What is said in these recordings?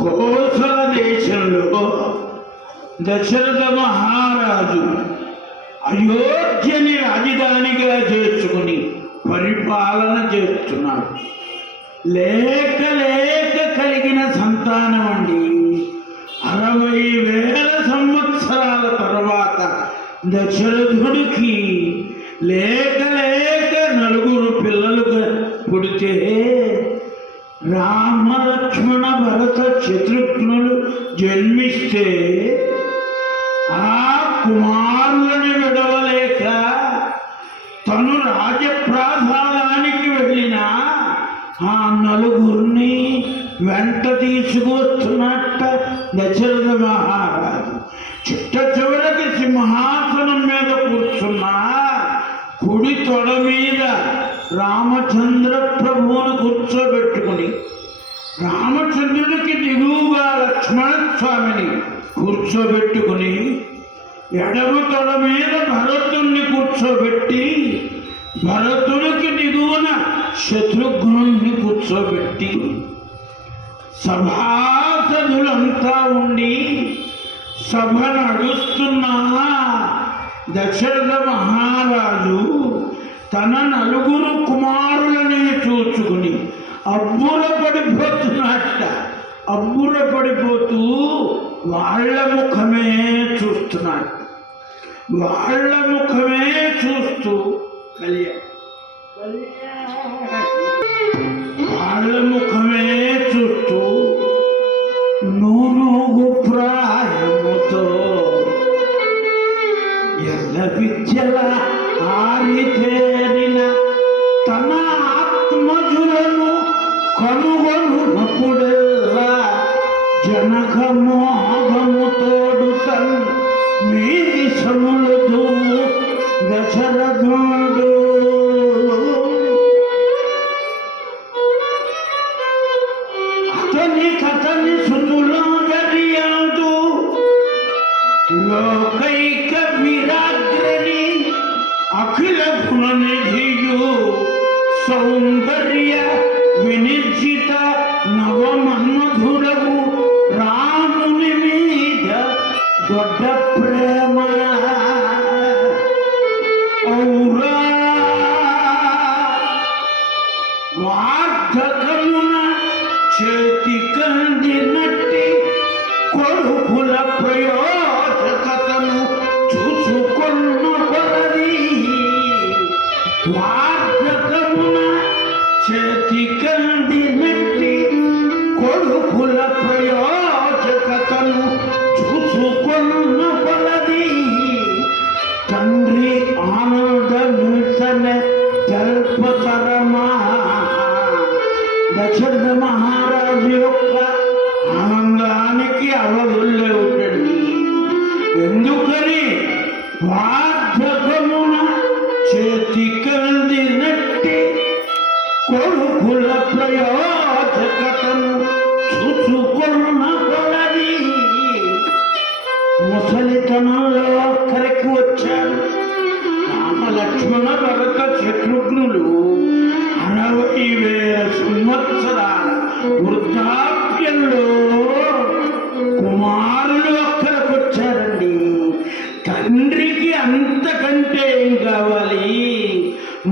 కోసల దేశంలో దశరథ మహారాజు అయోధ్యని రాజధానిగా చేసుకుని పరిపాలన చేస్తున్నాడు. లేక లేక కలిగిన సంతానం అండి. 60,000 సంవత్సరాల తర్వాత దశరథుడికి లేక లేక 4 పిల్లలు పుడితే రామ లక్ష్మణ భరత శత్రుఘ్నులు జన్మిస్తే ఆ కుమారులని విడవలేక తను రాజప్రాసాదానికి వెళ్ళిన ఆ 4 వెంట తీసుకొస్తున్నట్ట దశరథ మహారాజు. చిట్ట చివరికి సింహాసనం మీద కూర్చున్న కుడి తొడ మీద రామచంద్ర ప్రభువును కూర్చోబెట్టుకుని రామచంద్రుడికి దిగువగా లక్ష్మణ స్వామిని కూర్చోబెట్టుకుని ఎడమ తొడ మీద భరతుణ్ణి కూర్చోబెట్టి భరతుడికి దిగువన శత్రుఘ్నుణ్ణి కూర్చోబెట్టి సభాసదులంతా ఉండి సభ నడుస్తున్నా దశరథ మహారాజు తన 4 కుమారులని చూచుకుని అబ్బురపడిపోతూ వాళ్ళ ముఖమే చూస్తున్నాడు. వాళ్ళ ముఖమే చూస్తూ వాళ్ళ ముఖమే చూస్తూ నూనూగు ప్రాయముతో ఎల్ల విద్యల ఆరితేరిన తన ఆత్మజులను కనుగొనునప్పుడెల్లా జనక మోహముతోడు తన్ మీది సములదు దశరథుడు. అతని సుతులు గడియాదు లోకైక విరాగ్రని అఖిల గుణనిధియు సౌందర్య వినిర్జిత నవమన్మధుడవు రాముని మీద దొడ్డ ప్రేమ ఔరా వార్ధకమున చేతి కందినట్టి కొడుకుల ప్రయోజకతను చూసుకొన్న కొలది వార్ధకమున చేతి కందినట్టి కొడుకుల ప్రయోజకతను చూసుకొన్న కొలది తండ్రి ఆనందమిల్సనే తెల్పతరమా. దశరథ మహారాజు యొక్క ఆనందానికి అవధుల్లేవుటండి. ఎందుకని వార్ధకమున చేతి కందినట్టి కొడుకుల ప్రయోజకతను చూసుకున్న కొలది ముసలితనంలో అక్కడికి వచ్చాడు. రామ లక్ష్మణ భరత శత్రుఘ్నులు 60,000 సంవత్సరాల వృద్ధాప్యంలో కుమారులు అక్కడికి వచ్చారండి. తండ్రికి అంతకంటే ఏం కావాలి?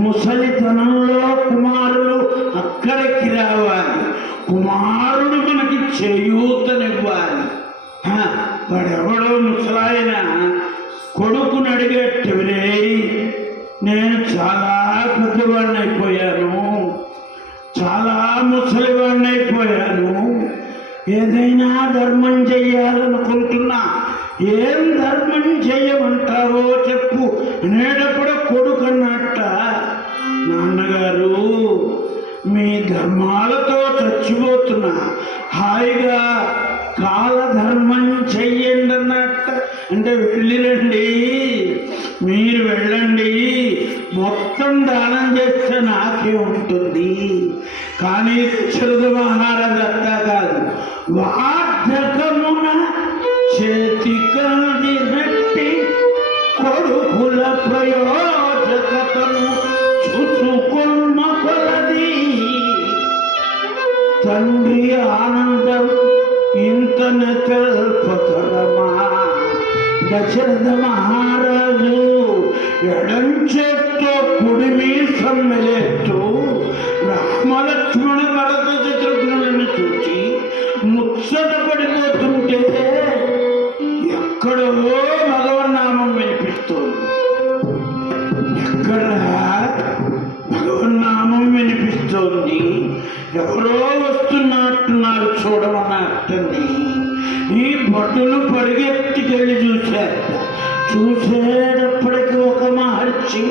ముసలితనంలో కుమారులు అక్కడికి రావాలి. కుమారుడు మనకి చేయూతనివ్వాలి. వాడెవడో ముసలాయన కొడుకుని అడిగేట్టువరే, నేను చాలా పెద్దవాడిని అయిపోయాను, చాలా ముసలివాడిని అయిపోయాను, ఏదైనా ధర్మం చెయ్యాలనుకుంటున్నా, ఏం ధర్మం చెయ్యమంటావో చెప్పు అనేటప్పుడు కొడుకు అన్నట్ట, నాన్నగారు మీ ధర్మాలతో చచ్చిపోతున్నా, హాయిగా కాలధర్మం చెయ్యండి అన్నట్ట. అంటే వెళ్ళిరండి, మీరు వెళ్ళండి, మొత్తం దానం చేస్తే నాకే ఉంటుంది. కానీ దశరథ మహారాజు అట్లా కాదు. వార్ధకమున చేతి కందినట్టి కొడుకుల ప్రయోజకతను చూసుకున్న కొలది తండ్రి ఆనందం వదన కల్పతరమా. దశరథ మహారాజు ఎడంచేత్తో కుడిమి సమ్మెలేస్తూ రామలక్ష్మణ భరత శత్రుఘ్నులను చూచి ముచ్చట పడిపోతుంటే ఎక్కడో భగవన్నామం వినిపిస్తోంది. ఎక్కడ భగవన్నామం వినిపిస్తోంది. ఎవరో వస్తున్నట్టున్నారు చూడమన్నట్టండి. ఈ భటులు పరిగెత్తికెళ్ళి చూశారు. చూసేటప్పటికి ఒక మహర్షి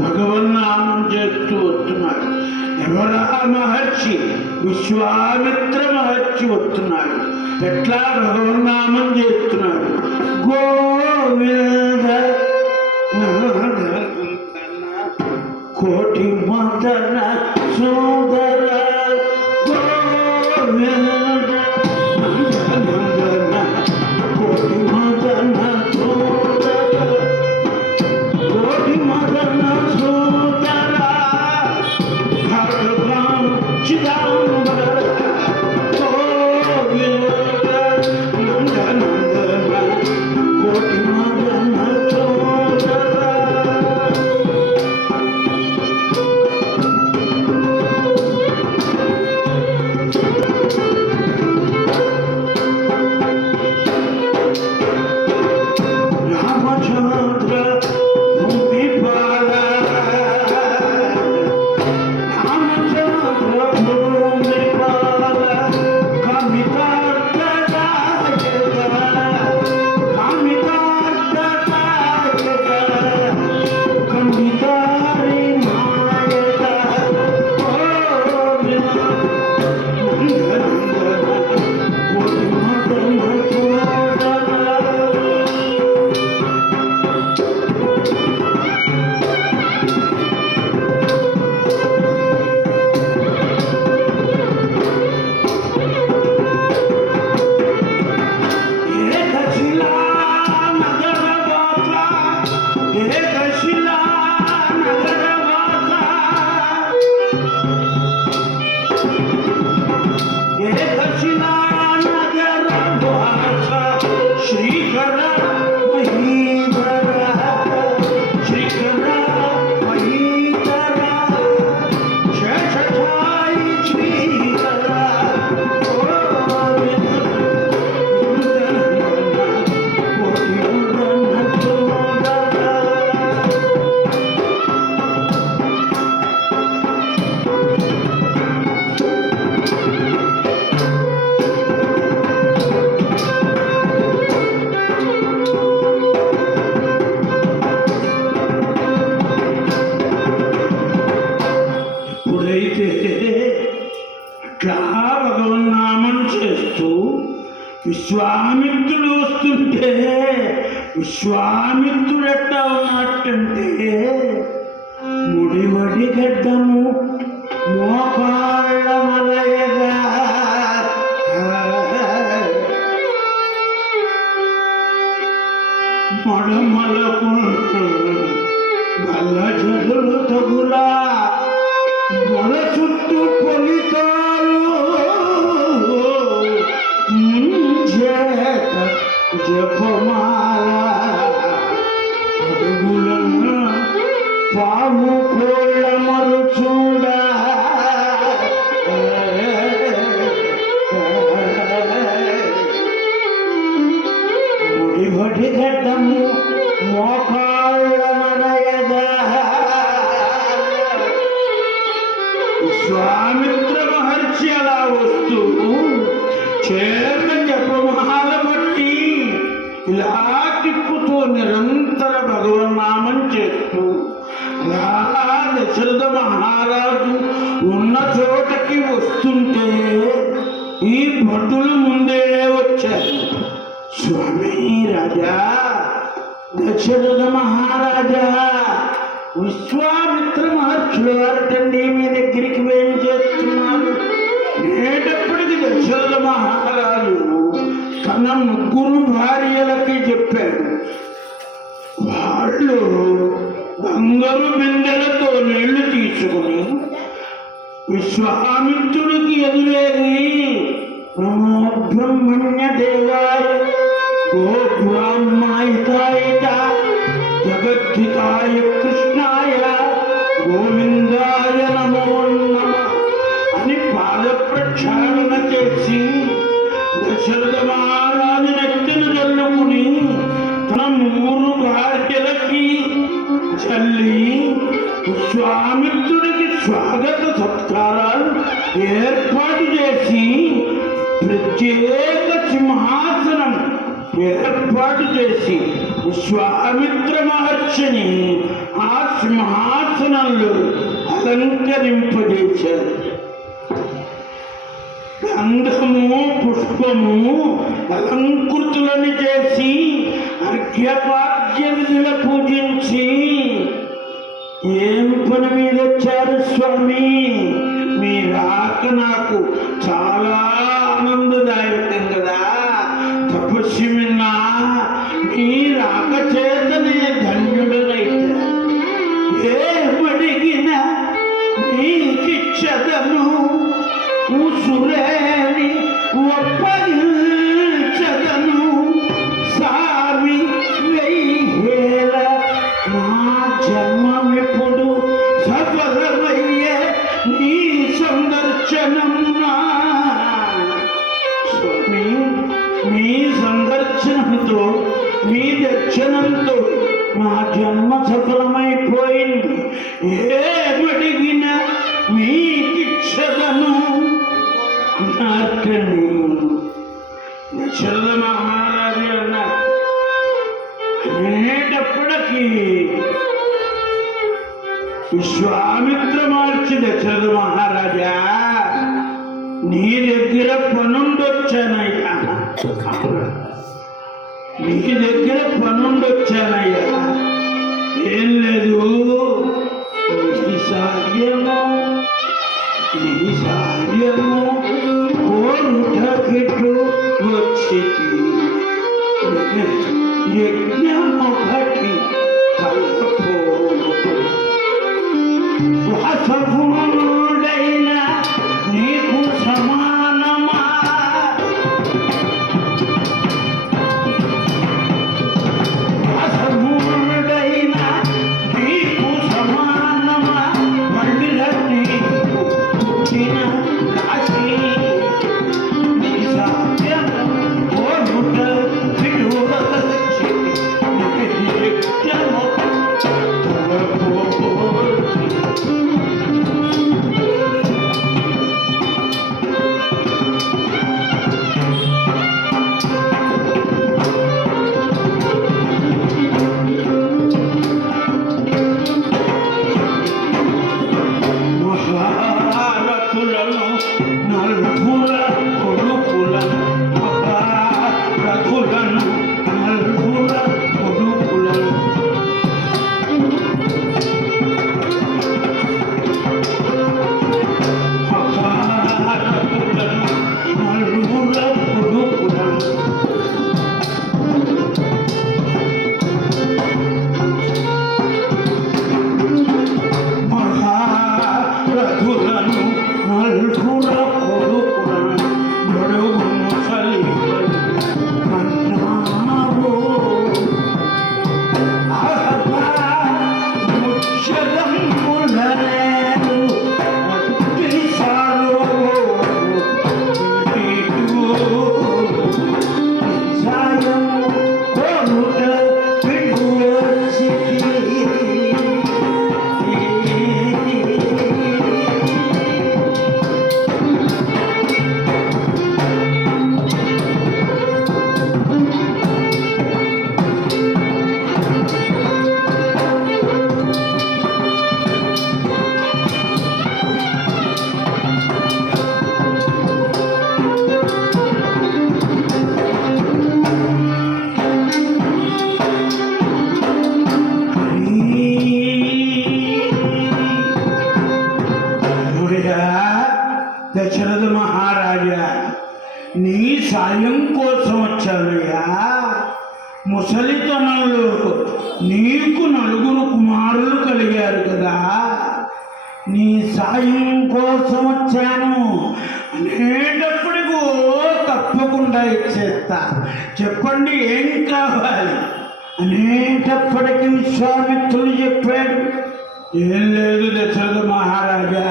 భగవన్నామం చేస్తూ వస్తున్నాడు. ఎవరా మహర్షి? విశ్వామిత్ర మహర్షి వస్తున్నాడు. ఎట్లా భగవన్నామం చేస్తున్నాడు? గోవింద కోటి మదన సుందర గోవింద కోటి మదన సుందర కోటి మదన సుందర భగవాన్ చిదంబర గోవింద నందనందన కోటి మదన సుందర. విశ్వామిత్రుడు వస్తుంటే విశ్వామిత్రుడు ఎట్లా ఉన్నట్టంటే ముడివడి గడ్డము మోకాళ్ళ మలయగా మడమలకు బల్ల జల్లులు తగులా మొల చుట్టూ పొలితాలు జపమాల అడుగులన్న పాము కోళ్ళ మరుచూడ ముడిబడి గడ్డము మోకాళ్ళ మనయగా. విశ్వామిత్ర మహర్షి అలా వస్తూ చేత జపమాల బట్టి ఇలా తిప్పుతూ నిరంతర భగవన్నామం చేస్తూ అలా దశరథ మహారాజు ఉన్న చోటకి వస్తుంటే ఈ భటులు ముందే వచ్చారు. స్వామి రాజా, దశరథ మహారాజా, విశ్వామిత్ర మహర్షుల వారిటండి మీ దగ్గరికి వేం చేస్తున్నారు. నేటప్పటికి దశరథ మహారాజు తన 3 భార్యలకి చెప్పాడు. వాళ్ళు బంగారు బిందెలతో నీళ్లు తీసుకుని విశ్వామిత్రుడికి ఎదురేది నమో బ్రహ్మణ్య దేవాయ గోబ్రాహ్మణాయ జగద్ధితాయ కృష్ణాయ గోవిందాయ నమో నమః అని పాద ప్రక్షాళన చేసి దశరథ మహారాజు నెత్తిన చల్లుకుని తన 3 భార్యలకి చల్లి విశ్వామిత్రుడికి స్వాగత సత్కారాలు ఏర్పాటు చేసి ప్రత్యేక సింహాసనం ఏర్పాటు చేసి విశ్వామిత్ర మహర్షిని ఆ సింహాసనంలో అలంకరింపజేశారు. గంధము పుష్పము అలంకృతులను చేసి అర్ఘ్యపాద్యముల పూజించి, ఏం పని మీద వచ్చారు స్వామి? మీ రాక నాకు చాలా ఆనందదాయకం కదా. తపస్సు విన్నా మీ రాక చేతనే ధన్యుడనైతే ఏమడిగినా నీకిచ్చదను, ఉసురేని ఒప్పగించదను. సామి వెయ్యేల నా జన్మమెప్పుడు సఫలమయ్యే నీ సందర్శనమునా. స్వామి, మీ సందర్శనంతో మీ దర్శనంతో నా జన్మ సఫలమైపోయింది. ఏమడిగినా మీకిచ్చదను అన్నార్కండి. దశరథ మహారాజు అన్నారు. అనేటప్పటికీ విశ్వామిత్ర మహర్షి దశరథ మహారాజా, నీ దగ్గర పనుండొచ్చానయ్యా, నీ దగ్గర పనుండొచ్చానయ్యా. ఏం లేదు, నీ సాధ్యము కోరుటకిట్టు వచ్చి యజ్ఞమొకటి కలపో వాసవుడైన నీకు సమానమా. వాసవుడైన నీకు సమానమా. మళ్ళీ నీకు పుట్టిన కాశీ నీ సాధ్యం కోరుట విడువచ్చి యజ్ఞమొకటి కలపో. మహారథులను నలుగుర కొడుకులను, మహారథులను నలుగుర కొడుకులను, మహారథులను నలుగుర కొడుకులను, మహారథులను నలుగుర కొడుకులను నడుగు ముసలివలు అన్నావు. ముచ్చదములనేను అతిసారు సాయం కోరుట విడువచ్చి దశరథ మహారాజా, నీ సాయం కోసం వచ్చానయ్యా. ముసలితనంలో నీకు 4 కుమారులు కలిగారు కదా, నీ సాయం కోసం వచ్చాను. అనేటప్పటికి తప్పకుండా ఇచ్చేస్తా, చెప్పండి ఏం కావాలి అనేటప్పటికి విశ్వామిత్రుడు చెప్పాడు, ఏం లేదు దశరథ మహారాజా,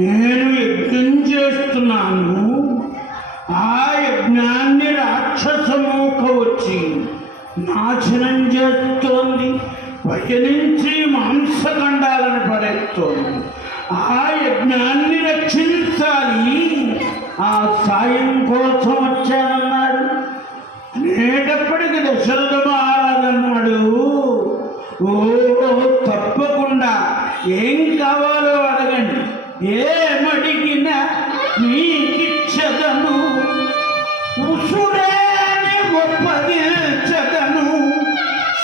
నేను యజ్ఞం చేస్తున్నాను, ఆ యజ్ఞాన్ని రాక్షసమూక వచ్చి నాశనం చేస్తోంది, పయనించి మాంసఖండాలను పడేస్తోంది, ఆ యజ్ఞాన్ని రక్షించాలి, ఆ సాయం కోసం వచ్చానన్నాడు. అనేటప్పటికి దశరథ మహారాజు అన్నాడు, ఓ తప్పకుండా ఏం కావాలో అడగండి, ఏమడిగినా నీకిచ్చదను, ఉసురేని ఒప్పగించదను,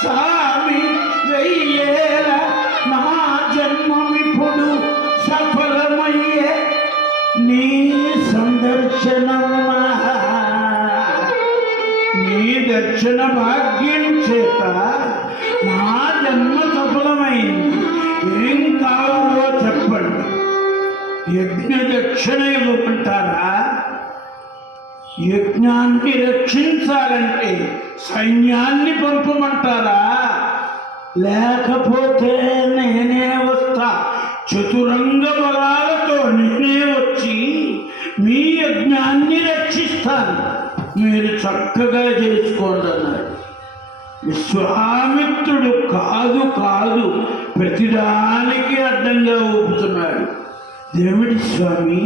స్వామి వెయ్యేల నా జన్మమిప్పుడు సఫలమయ్యే నీ సందర్శనమా, నీ దర్శన భాగ్యం చేత నా జన్మ సఫలమైంది, ఏం కావాలో చెప్పండి. యజ్ఞ దక్షిణ ఇవ్వమంటారా? యజ్ఞాన్ని రక్షించాలంటే సైన్యాన్ని పంపమంటారా? లేకపోతే నేనే వస్తా, చతురంగ బలాలతో నేనే వచ్చి మీ యజ్ఞాన్ని రక్షిస్తాను, మీరు చక్కగా చేసుకోండి అన్నాడు. విశ్వామిత్రుడు కాదు కాదు ప్రతిదానికి అడ్డంగా ఊపుతున్నాడు. దేవుడి స్వామి,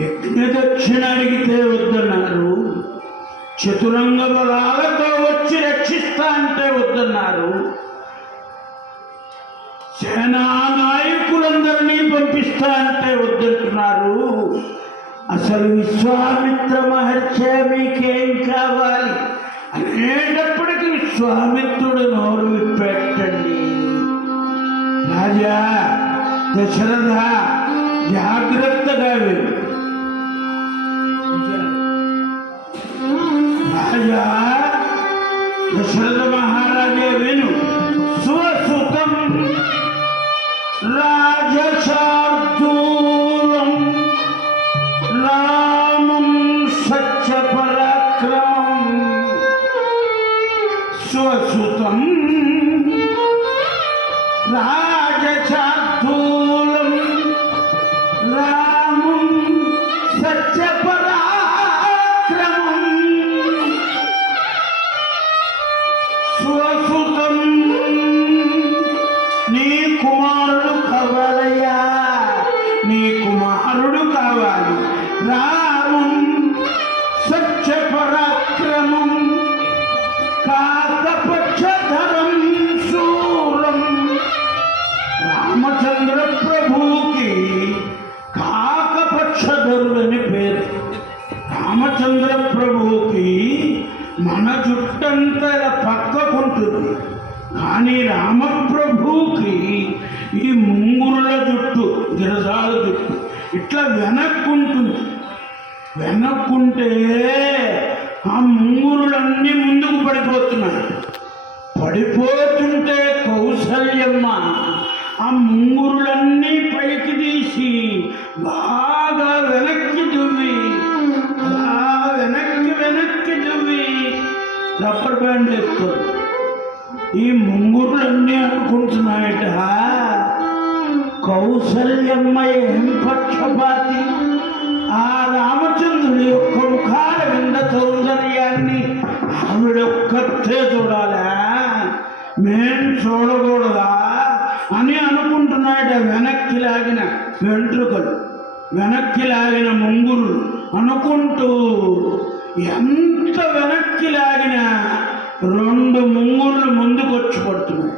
యజ్ఞ దక్షిణ అడిగితే వద్దన్నారు, చతురంగ బలాలతో వచ్చి రక్షిస్తా అంటే వద్దన్నారు, సేనా నాయకులందరినీ పంపిస్తా అంటే వద్దంటున్నారు. అసలు విశ్వామిత్ర మహర్షి మీకేం కావాలి అనేటప్పటికీ విశ్వామిత్రుడు నోరు విప్పెట్టండి, రాజా దశరథ జాగ్రత్తగా విను, రాజా దశరథ మహారాజే విను, స్వసుతం రాజశార్దూలం రామం సత్య పరాక్రమం, స్వసుతం రాజశార్దూలం రామం సత్య పరాక్రమం, స్వసుతం నీ కుమారుడు కావాలయ్యా, నీ కుమారుడు కావాలి, రామం సత్య పరాక్రమం కాకపక్షధరం శూరం, రామచంద్ర ప్రభువుకి కాకపక్షధరులని పేరు. రామచంద్ర ప్రభువుకి మన జుట్టంతా పక్కకుంటుంది, కానీ రామప్రభువుకి ఈ ముంగురుల జుట్టు, గిరజాల జుట్టు ఇట్లా వెనక్కుంటుంది. వెనక్కుంటే ఆ ముంగురులన్నీ ముందుకు పడిపోతున్నాయి. పడిపోతుంటే కౌసల్యమ్మ ఆ ముంగురులన్నీ పైకి తీసి బాగా వెనక్కి దువ్వి, అలా వెనక్కి దువ్వి రబ్బర్ బ్యాండ్ వేస్తుంది. ఈ ముంగురులన్నీ అనుకుంటున్నాయట, కౌసల్యమ్మ ఏం పక్షపాతి, ఆ రామచంద్రుడి యొక్క ముఖాల వింద సౌందర్యాన్ని ఆవిడొక్కతే చూడాలా, మేం చూడకూడదా అని అనుకుంటున్నాయట. వెనక్కి లాగిన వెంట్రుకలు, వెనక్కి లాగిన ముంగురులు అనుకుంటూ ఎంత వెనక్కి లాగినా రెండు ముంగురులు ముందుకు వచ్చి పడుతున్నాయి.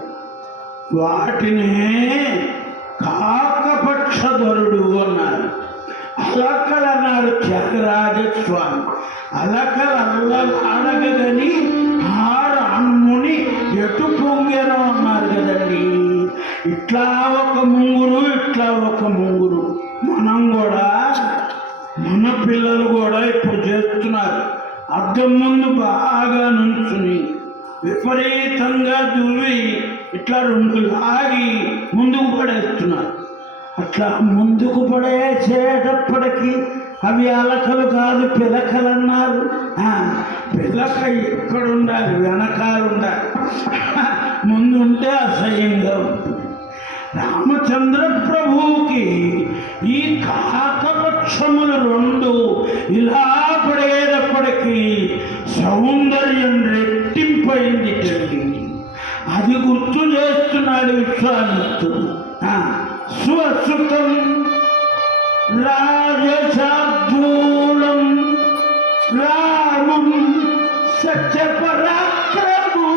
వాటినే కాకపక్షధరుడు అన్నారు. అలకలు అన్నారు త్యాగరాజస్వామి. అలకలు అల్లలాడగని హారాన్ముని ఎటు పొంగెనో అన్నారు కదండి. ఇట్లా ఒక ముంగురు, ఇట్లా ఒక ముంగురు. మనం కూడా, మన పిల్లలు కూడా ఇప్పుడు చేస్తున్నారు. అద్దం ముందు బాగా నుంచుని విపరీతంగా దువ్వి ఇట్లా రెండు లాగి ముందుకు పడేస్తున్నారు. అట్లా ముందుకు పడేసేటప్పటికీ అవి అలకలు కాదు పిలకలు అన్నారు. పిలక ఎక్కడుండాలి? వెనకాల ఉండాలి, ముందుంటే అసహ్యంగా ఉంటుంది. రామచంద్ర ప్రభువుకి ఈ కాకపక్షములు రెండు ఇలా పడేటప్పటికీ సౌందర్యం రెట్టింపైంది తల్లి. అది గుర్తు చేస్తున్నాడు విశ్వామిత్రుడు. స్వసుతం రాజశార్దూలం రామం సత్యపరాక్రమో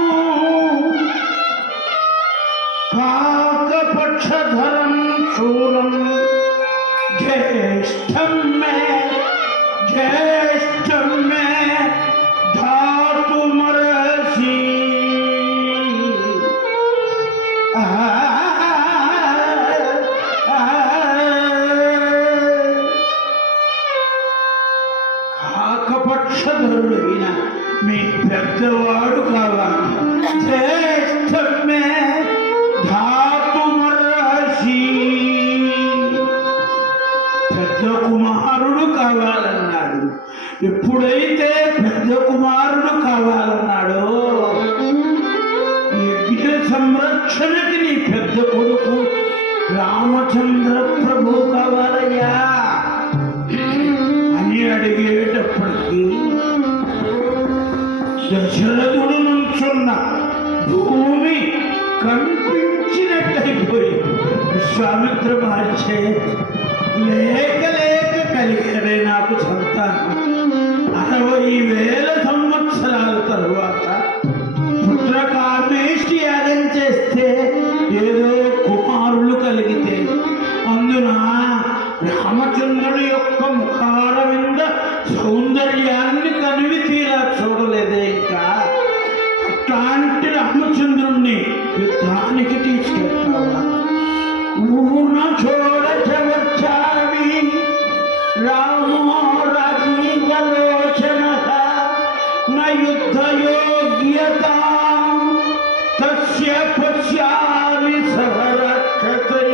కాకపక్షధరం శూలం జ్యేష్ఠం మే జ్యేష్ఠం మే ధాతుమర్హసి. కాకపక్షధరుడైన మీ పెద్దవాడు కావాలి. జ్యేష్ఠమే ధాతుమర్హసి, పెద్ద కుమారుడు కావాలన్నాడు. ఎప్పుడైతే పెద్ద కుమారుడు కావాలన్నాడో యజ్ఞ సంరక్షణకి నీ పెద్ద కొడుకు రామచంద్ర ప్రభు కావాలయ్యా అని అడిగేటప్పటికీ దశరథుడు నుంచున్న భూమి కంపించినట్టయిపోయి విశ్వామిత్ర మహర్షి లేక లేక కలిగరే నాకు సంతానం. 60,000 సంవత్సరాల తరువాత పుత్రకామేష్టి యాగం చేస్తే ఏదో కుమారులు కలిగితే అందున రామచంద్రుడి యొక్క ముఖార మీద సౌందర్యాన్ని కనివి తీరా చూడలేదే. ఇంకా అట్లాంటి రామచంద్రుణ్ణి యుద్ధానికి తీసుకెళ్తావా? ఊన చూడచవచ్చావి రామో రాజీవలోచన న యుద్ధయోగ్యత తస్య పశ్యామి సహరక్షతై.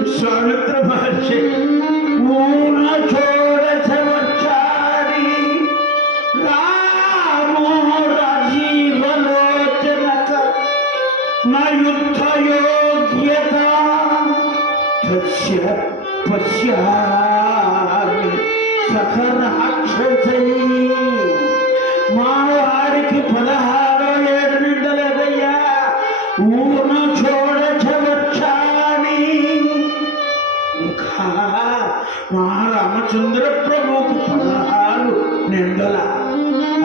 విశ్వామిత్ర మహర్షి ఊన చూడచవచ్చావి రామో రాజీవలోచన న యుద్ధయోగ్యత తస్య పశ్యామి సహరక్షతై. మా వాడికి 16 ఏడు నిండలేదయ్యా. ఊన చూడచవచ్చాని ఇంకా మా రామచంద్ర ప్రభువుకు 16 నిండల.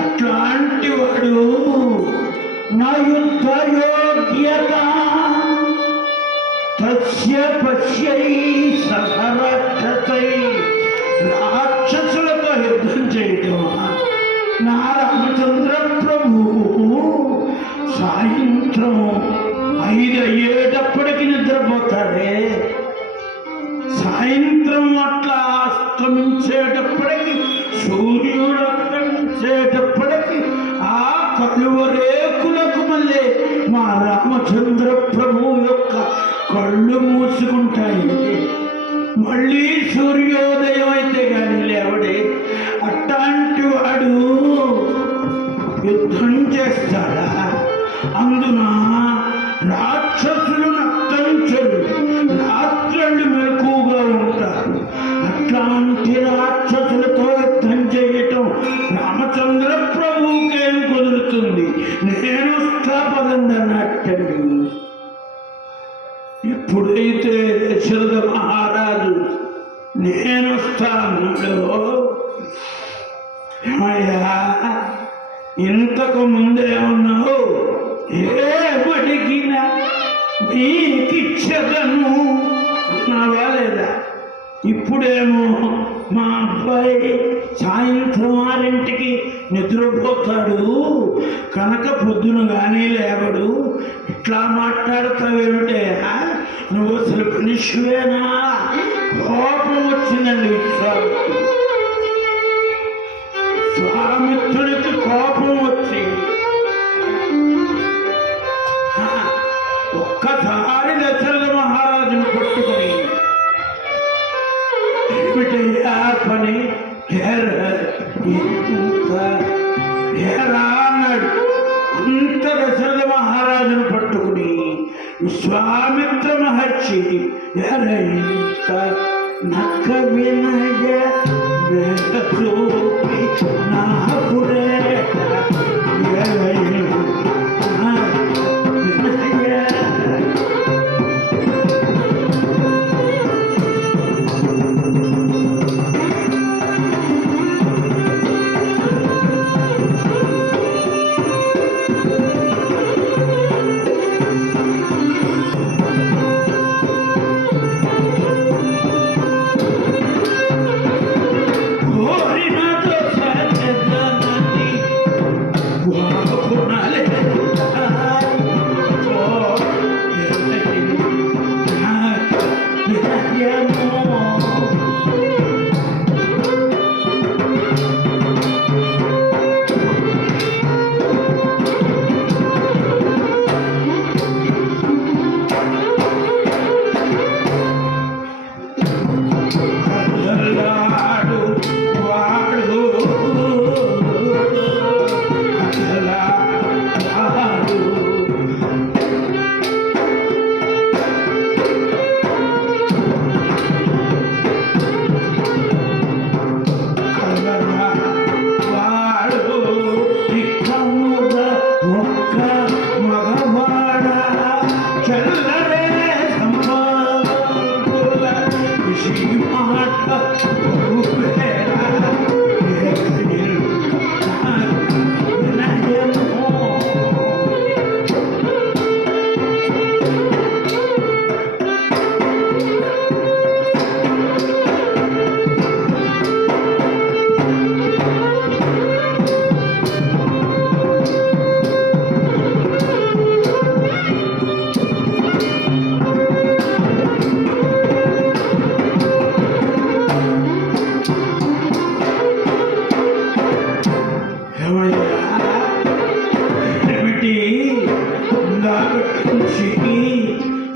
అట్లాంటి వాడు నా యుద్ధ యోగ్యత తస్య పశ్యై సహరక్షతై. రాక్షసులతో యుద్ధం చేయటమా? నా రామచంద్ర ప్రభువు సాయంత్రం 5 అయ్యేటప్పటికి నిద్రపోతాడే. సాయంత్రం అట్లా అస్తమించేటప్పటికి సూర్యుడు అస్తమించేటప్పటికి ఆ కలువ రేకులకు మళ్ళీ మా రామచంద్ర ప్రభువు యొక్క కళ్ళు మూసుకుంటాయి. మళ్ళీ సూర్యోదయం అయితే కానీ లేవడే. అట్లాంటి వాడు యుద్ధం చేస్తాడా? అందున రాక్షసులు నక్తంచులు రాత్రులు మెలకుగా ఉంటారు. అట్లాంటి రాక్షసులతో యుద్ధం చేయటం రామచంద్ర ప్రభువుకేం కుదురుతుంది? నేను స్థాపదండన్నట్టండి. ఎప్పుడైతే దశరథ మహారాజు నేను స్థానంలో ఏమయ్యా ఇంతకు ముందే ఉన్నావు, ఏమడిగినా నీకిచ్చదను అన్నావా లేదా? ఇప్పుడేమో మా అబ్బాయి సాయంత్రం 6ంటికి నిద్రపోతాడు కనుక పొద్దున కానీ లేవడు, ఇట్లా మాట్లాడతావేమిటే? నువ్వు అసలు మనిషివేనా? కోపం వచ్చిందండి విశ్వామిత్రుడికి కోపం వచ్చి ఒక్కసారి దశరథ మహారాజును పట్టుకొని ఏరా అన్నాడు. అంత దశరథ మహారాజును పట్టుకుని విశ్వామిత్ర మహర్షి ఇంత నక్క వినయ నాకురే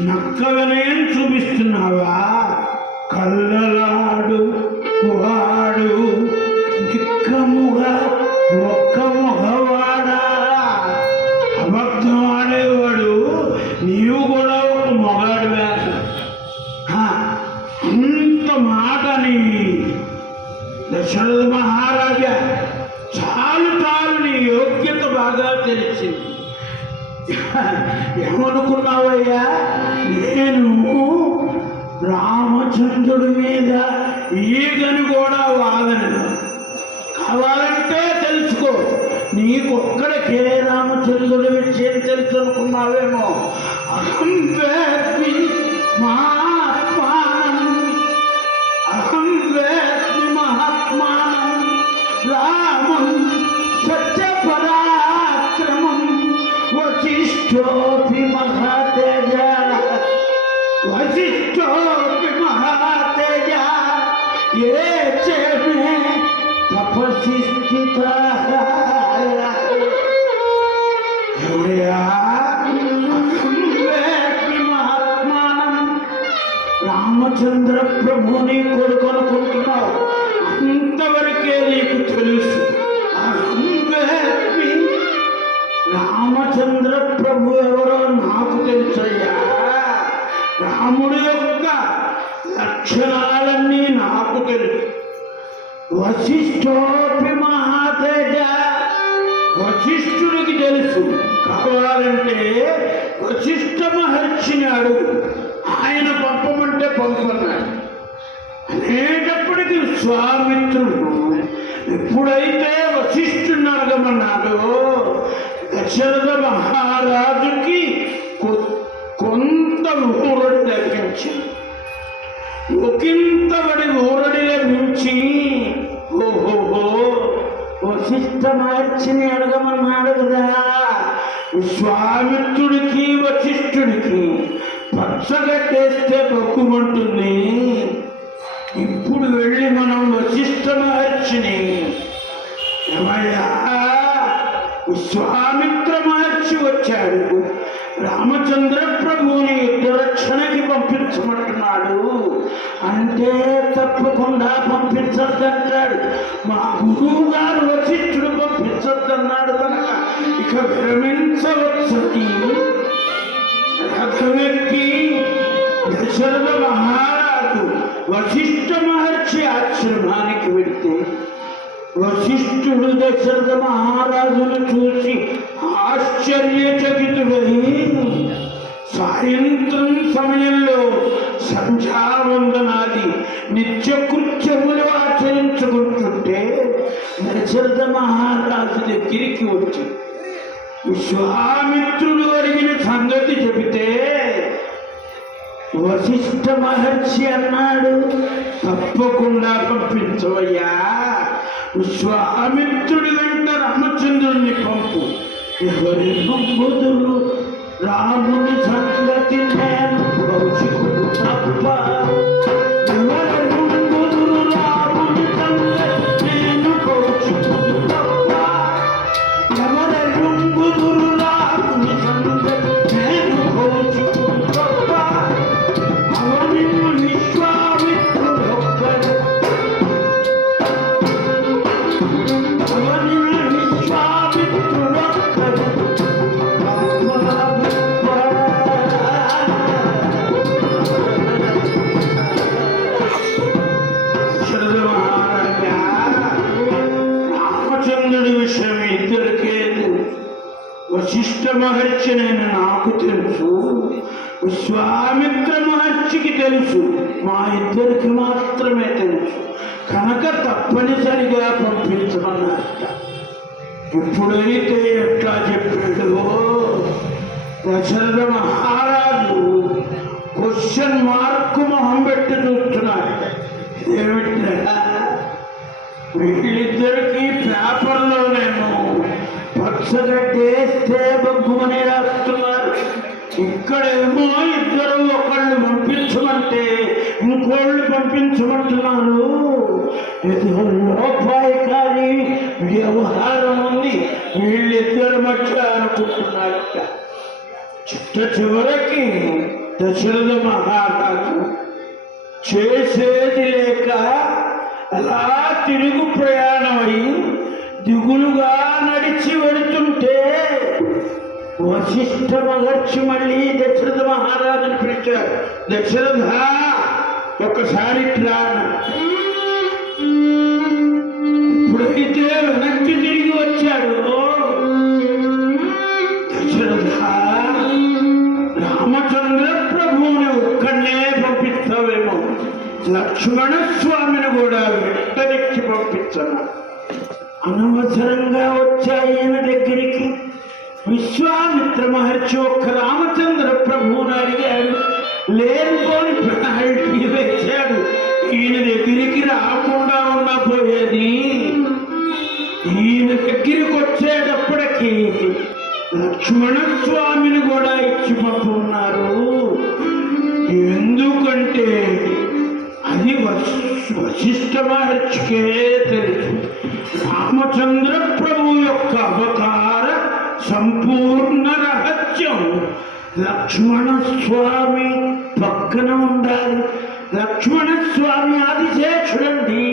నక్క వినయం చూపిస్తున్నావా? కళ్ళలాడు వాడు నిక్కముగా ఒక్క మొగవాడా? అబద్ధం ఆడేవాడు నీవు కూడా ఒక మొగాడువా? అంత మాటని దశరథ మహారాజా చాలు చాలు, నీ యోగ్యత బాగా తెలిసింది. ఏమనుకున్నావయ్యా? నేను రామచంద్రుడి మీద ఈగను కూడా వాదను. కావాలంటే తెలుసుకో, నీకొక్కడికే రామచంద్రుడి విషయం తెలుసు అనుకున్నావేమో. అహం వేత్మి మహాత్మానం, అహం వేత్మి మహాత్మానం రామం సత్యపరాక్రమం వశిష్ఠోపి మహాతేజ, వశిష్ఠోపి మహాతేజ ఏ మే తపసి స్థిత. మహాత్మానం రామచంద్ర ప్రభుని కొడుకు అనుకుంటున్నావు, అంతవరకే నీకు తెలుసు. రామచంద్ర ప్రభు ఎవరో నాకు తెలుసయ్యా. రాముడి యొక్క లక్షణాలన్నీ నాకు తెలుసు. వశిష్ఠోపి మహాతేజ, వశిష్ఠుడికి తెలుసు. కావాలంటే వశిష్ఠ మహర్షిని అడుగు, ఆయన పంపమంటే పంపన్నాడు. అనేటప్పటికీ విశ్వామిత్రుడు ఎప్పుడైతే వశిష్ఠుని అడగమన్నాడో దశరథ మహారాజుకి కొంత ఊరడి లభించింది. ఒకంతబడి ఊరడి లభించి ఓహోహో వశిష్ఠ మహర్షిని అడగమన్నాడు కదా. విశ్వామిత్రుడికి వశిష్ఠుడికి పచ్చగట్టేస్తే బొక్కుమంటుంది. ఇప్పుడు వెళ్ళి మనం వశిష్ఠ మహర్షిని, ఏమయ్యా విశ్వామిత్ర మహర్షి వచ్చాడు, రామచంద్ర ప్రభువుని యుద్ధ రక్షణకి పంపించమంటున్నాడు అంటే తప్పకుండా పంపించద్దంటాడు. మా గురువు గారు వశిష్ఠుడు పంపించద్దన్నాడు కనుక ఇక విరమించవచ్చని రథమెక్కి దశరథ మహారాజు వశిష్ఠ మహర్షి ఆశ్రమానికి వెళితే వశిష్ఠుడు దశరథ మహారాజును చూసి ఆశ్చర్యచకితుడై సాయంత్రం సమయంలో సంధ్యావందనాది నిత్యకృత్యములు ఆచరించుకుంటుంటే దశరథ మహారాజు దగ్గరికి వచ్చి విశ్వామిత్రుడు అడిగిన సంగతి చెబితే వశిష్ఠ మహర్షి అన్నాడు, తప్పకుండా పంపించవయ్యా. విశ్వామిత్రుడి వెంట రామచంద్రుడిని పంపు. ఎవరి నమ్ముదురు రాముని సంగతి నేను కౌశికుడు తప్ప. ఎవరి నమ్ముదురు రాముని సంగతి నేను కౌశికుడు తప్ప. ఎవరి నమ్ముదురు రాముని సంగతి నేను కౌశికుడు తప్ప. అవని విశ్వామిత్రుడు ఒక్కడు. అవని విశ్వామిత్రుడు ఒక్కడు. రామచంద్రుడి విషయం ఇద్దరికే వశిష్ఠ మహర్షి నేను నాకు తెలుసు, విశ్వామిత్ర మహర్షికి తెలుసు, మా ఇద్దరికి మాత్రమే తెలుసు కనుక తప్పనిసరిగా పంపించమన్నట్ట. ఇప్పుడైతే ఎట్లా చెప్పాడు దశరథ మహారాజు క్వశ్చన్ మార్కు మొహం పెట్టి చూస్తున్నాడు. ఏమిటా వీళ్ళిద్దరికీ పేపర్లో నేను పచ్చగడ్డేస్తే బొగ్గుమని రాస్తున్నారు. ఇక్కడేమో ఇద్దరు ఒకళ్ళు పంపించమంటే ఇంకోళ్ళు పంపించమంటున్నారు. ఏదో లోపాయికారి వ్యవహారం ఉంది వీళ్ళిద్దరి మధ్య అనుకుంటున్నారట. చివరికి దశరథ మహారాజు చేసేది లేక అలా తిరుగు ప్రయాణమై దిగులుగా నడిచి వెళుతుంటే వశిష్ఠ మహర్షి మళ్ళీ దశరథ మహారాజుని పిలిచారు. దశరథ ఒకసారి ఇట్లా. ఇప్పుడైతే వెనక్కి తిరిగి వచ్చాడు. దశరథ రామచంద్ర ప్రభువుని ఒక్కడనే పంపిస్తావేమో, లక్ష్మణ స్వామిని కూడా వెంటనెక్కి పంపించను. అనవసరంగా వచ్చాయి ఈయన దగ్గరికి. విశ్వామిత్ర మహర్షి ఒక్క రామచంద్ర ప్రభువుని అడిగాడు, లేనిపోని పెనాల్టీ వేశాడు. ఈయన దగ్గరికి రాకుండా ఉన్నా పోయేది. ఈయన దగ్గరికి వచ్చేటప్పటికి లక్ష్మణ స్వామిని కూడా ఇచ్చి పంపున్నారు. ఎందుకంటే అది వశిష్ఠ మహర్షికే తెలుసు. రామచంద్ర ప్రభు యొక్క అవతార సంపూర్ణ రహస్యం లక్ష్మణ స్వామి పక్కన ఉండాలి. లక్ష్మణ స్వామి ఆదిశేషుడండి.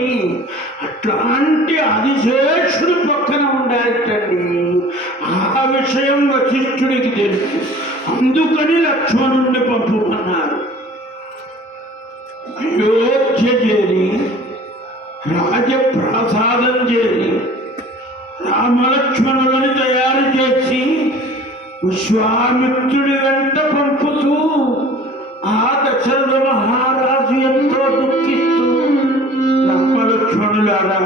అట్లాంటి ఆదిశేషుడు పక్కన ఉండాలండి. ఆ విషయం వశిష్ఠుడికి తెలుసు. అందుకని లక్ష్మణుణ్ణి పంపుమన్నారు. అయోధ్య చేరి రాజప్రాసాదం చేరి రామలక్ష్మణులను తయారు చేసి విశ్వామిత్రుడి వెంట పంపుతూ ఆ దశరథ మహారాజు ఎంతో దుఃఖిస్తూ, రామలక్ష్మణులారా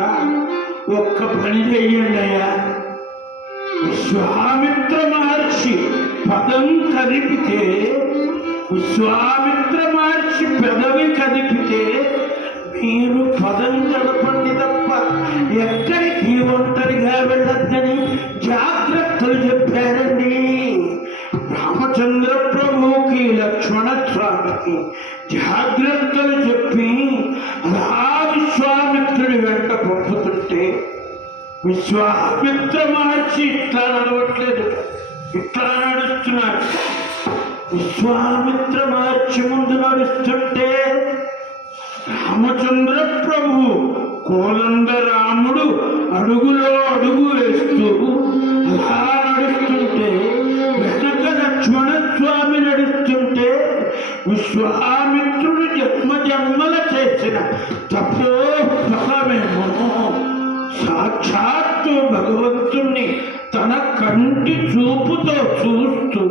ఒక్క పని చెయ్యండి అయ్యా. విశ్వామిత్ర మహర్షి పదం కదిపితే, విశ్వామిత్ర మహర్షి పెదవి కదిపితే మీరు పదం కదపండి తప్ప ఎక్కడికి ఒంటరిగా వెళ్ళొద్దని జాగ్రత్తలు చెప్పారండి. రామచంద్ర ప్రభువుకి లక్ష్మణ స్వామికి జాగ్రత్తలు చెప్పి అలా విశ్వామిత్రుడి వెంట పంపుతుంటే విశ్వామిత్ర మహర్షి ఇట్లా నడవట్లేదు, ఇట్లా నడుస్తున్నాడు. విశ్వామిత్ర మహర్షి ముందు నడుస్తుంటే రామచంద్ర ప్రభు కోదండ రాముడు అడుగులో అడుగు వేస్తూ అలా నడుస్తుంటే వెనక లక్ష్మణ స్వామి నడుస్తుంటే విశ్వామిత్రుడు జన్మ జన్మల చేసిన తప్పో ఫలమేమో సాక్షాత్తు భగవంతుణ్ణి తన కంటి చూపుతో చూస్తూ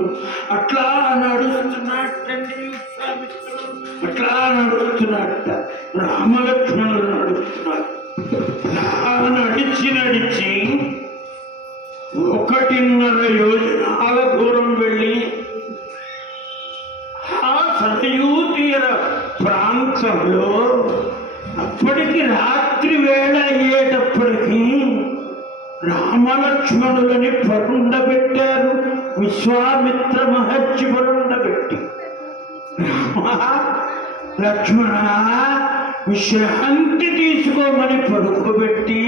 అట్లా నడుస్తున్నట్టండి విశ్వామిత్రుడు. అట్లా నడుస్తున్నట్ట రామలక్ష్మణులు నడుస్తున్నారు. అలా నడిచి నడిచి 1.5 యోజనాల దూరం వెళ్ళి ఆ సరయూ తీర ప్రాంతంలో అప్పటికి రాత్రి వేళ అయ్యేటప్పటికీ రామలక్ష్మణులని పరుండబెట్టారు. విశ్వామిత్ర మహర్షి పరుండబెట్టి లక్ష్మణ విశ్రాంతి తీసుకోమని పడుకోబెట్టి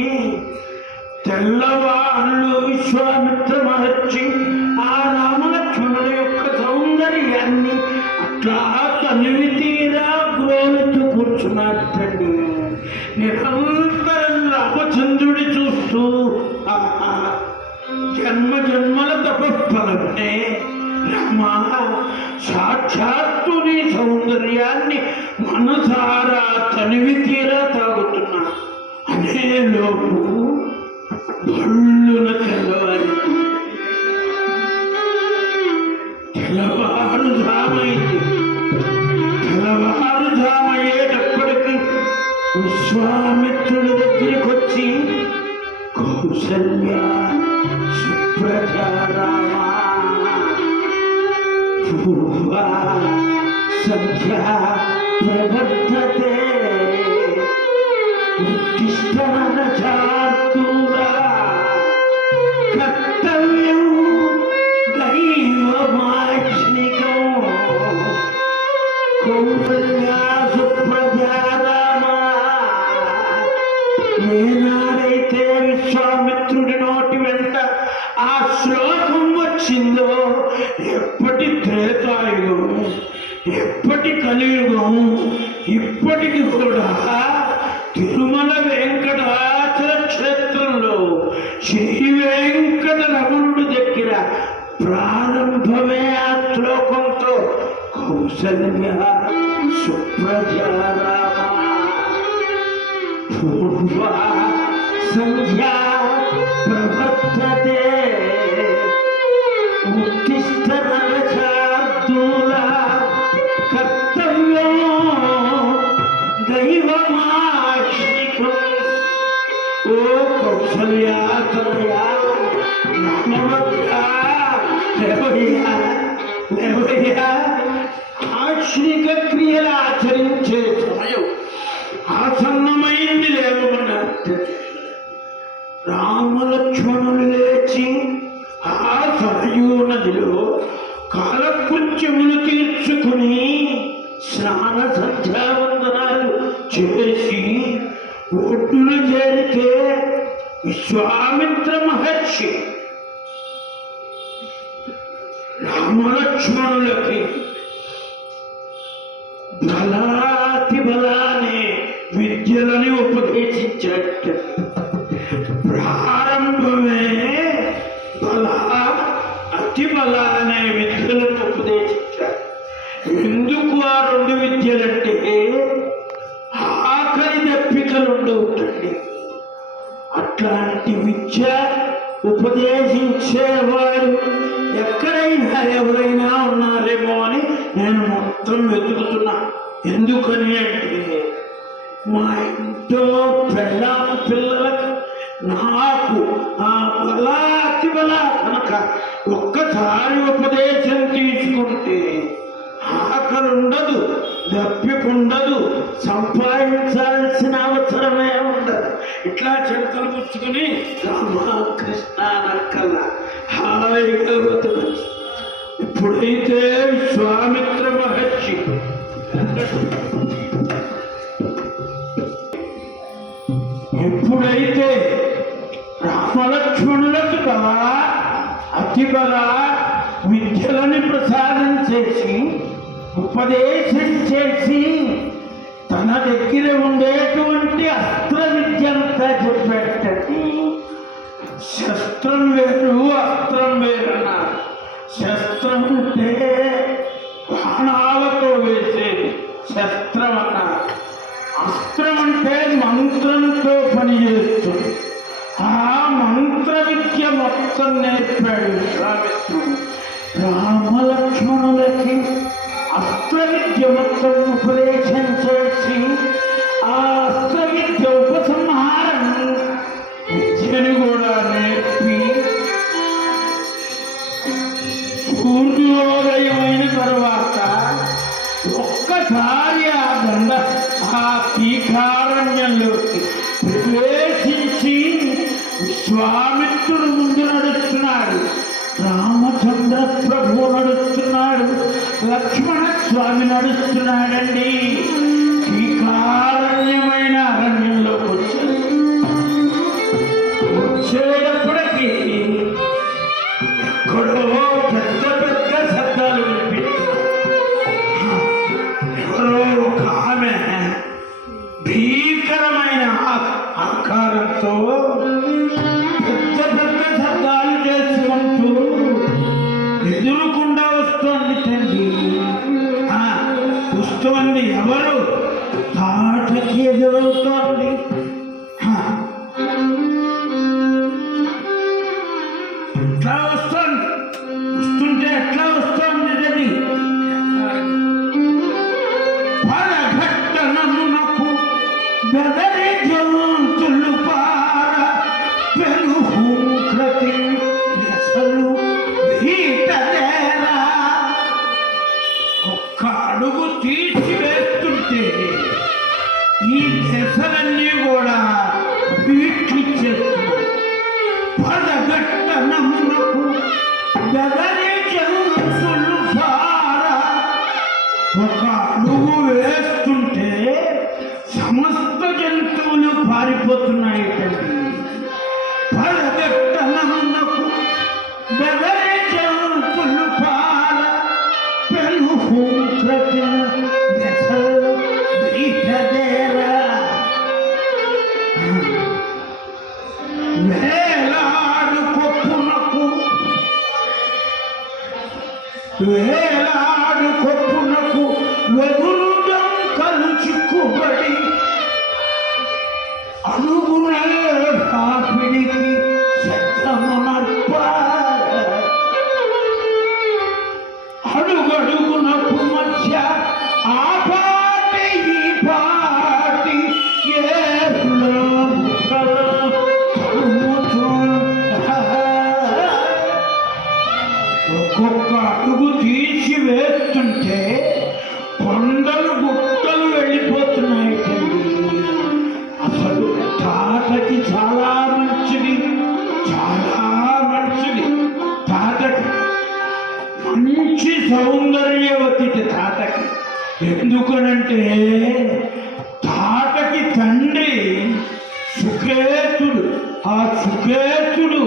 తెల్లవాళ్ళు విశ్వామిత్ర మహర్షి ఆ రామలక్ష్మణుల యొక్క సౌందర్యాన్ని అట్లా తనివి తీరా గ్రోలుతూ కూర్చున్నట్టండి. నిరంతరం రామచంద్రుడి చూస్తూ జన్మ జన్మల తపఫలమే రామా సాక్షాత్తు నీ సౌందర్యాన్ని మనసారా తనివి తీరా తాగుతున్నా అనే లోపు భళ్ళున తెల్లవారుజామైంది. తెల్లవారుజామయ్యేటప్పటికి విశ్వామిత్రుడి దగ్గరికి వచ్చి కౌసల్య సుప్రజారామా పూర్వ సంధ్యా ప్రవర్తతే ఉత్తిష్టమనచార్తూరా కర్తవ్యం దైవమాశ్నికం కౌసల్యా సుప్రజారామా. ఏనాడైతే విశ్వామిత్రుడి నోటి వెంట ఆ శ్లోకం వచ్చిందో ఎప్పటి త్రేతాయుగం ఎప్పటి కలియుగం ఇప్పటికి కూడా తిరుమల వెంకటాచల క్షేత్రంలో శ్రీ వెంకటరమణుడి దగ్గర ప్రారంభమే ఆ శ్లోకంతో కౌసల్య సుప్రజారామా పూర్వ సంధ్యా ప్రవర్తతే ఉత్తిష్ట నరచార్దూలా కర్తవ్యం దైవమాశ్రితం. ఓ కౌసల్యా తనయా రామభద్రా లేవయ్యా లేవయ్యా. ఆశ్రిక క్రియలు ఆచరించే సమయం ఆసన్నమైంది లేవమన్నట్టు రామలక్ష్మణులు లేచి ఆ సరయూ నదిలో కాలకృత్యములు తీర్చుకుని స్నాన సంధ్యావందనాలు చేసి ఒడ్డున చేరితే విశ్వామిత్ర మహర్షి రామలక్ష్మణులకి బలాతి బలానే విద్యలని ఉపదేశించట. ప్రారంభమే బల అతి బల అనే విద్యలను ఉపదేశించారు. ఎందుకు ఆ 2 విద్యలంటే ఆఖరి దప్పికలుండవుతండి. అట్లాంటి విద్య ఉపదేశించేవారు ఎక్కడైనా ఎవరైనా ఉన్నారేమో అని నేను మొత్తం వెతుకుతున్నా. ఎందుకని అంటే మా ఇంట్లో పిల్లలకు నాకు ఆ బలా అతి బల కనుక ఒక్కసారి ఉపదేశం తీసుకుంటే ఆకలి ఉండదు, దప్పికుండదు, సంపాదించాల్సిన అవసరమే ఉండదు. ఇట్లా చెడతలు పుచ్చుకుని రామకృష్ణ నక్కల్లా హాయిగా బతకచ్చు. ఇప్పుడైతే విశ్వామిత్ర మహర్షి ఎప్పుడైతే రామలక్ష్మణులకు బల అతి బల విద్యలని ప్రసాదించ చేసి ఉపదేశం చేసి తన దగ్గర ఉండేటువంటి అస్త్ర విద్యంతా చెప్పేటది. శస్త్రం వేరు అస్త్రం వేరు అన్నారు. శస్త్రం అంటే బాణాలతో వేసేది శస్త్రం అన్నారు. అస్త్రం అంటే మంత్రంతో పనిచేస్తుంది. ఆ మంత్ర విద్య మొత్తం నేర్పాడు విశ్వామిత్రుడు. రామలక్ష్మణులకి అస్త్ర విద్య మొత్తం ఉపదేశం చేసి ఆ అస్త్ర విద్య ఉపసంహారం విద్యను కూడా నేర్పి సూర్యోదయమైన తరువాత ఒక్కసారి ఆ తీకారణ్యంలోకి ప్రవేశించి విశ్వామిత్రుడు ముందు నడుస్తున్నాడు, రామచంద్ర ప్రభు నడుస్తున్నాడు, లక్ష్మణ స్వామి నడుస్తున్నాడండి. తీకారణ్యమైన అరణ్యంలోకి వచ్చేటప్పటికీ ఎక్కడో పెద్ద పెద్ద శబ్దాలు ఎవరో ఒక ఆమె భీకరమైన ఆకారంతో పెద్ద పెద్ద శబ్దాలు చేసుకుంటూ ఎదురుకుండా వస్తోంది తండ్రి. వస్తోంది ఎవరు? తాటకి ఎదురవుతోంది. ఎట్లా వస్తోంది? వస్తుంటే ఎట్లా వస్తోంది అది? పరఘట్టనమునకు బెదరి జంతులు పార పెనుహూంకృతి దశలు భీతదేరా. ఒక్క అడుగు తీసివేస్తుంటే ఈ దశలన్నీ కూడా వీక్షించేస్తున్నాయి. పరఘట్టనమునకు బెదరి జంతులు పార. ఒక అడుగు వేస్తుంటే సమస్త జంతువులు పారిపోతున్నాయి. పరగట్టనమునకు బెదరి జంతులు పార పెనుహూంకృతి దశలు భీతదేరా. వేలాడు కొప్పునకు వెగురు డొంకలు చిక్కుబడి అడుగున కాపిడికి శబ్దమునర్ప. అడుగడుగునకు మధ్య ఆ పాటి ఈ పాటి ఏపులో ముక్కలు ఒక్కొక్క అడుగు తీసి వేస్తుంటే కొండలు గుట్టలు వెళ్ళిపోతున్నాయి. అసలు తాతకి చాలా మంచిది, చాలా మంచిది. తాతకి మంచి సౌందర్యవతి తాతకి. ఎందుకనంటే తాతకి తండ్రి సుకేతుడు. ఆ సుకేతుడు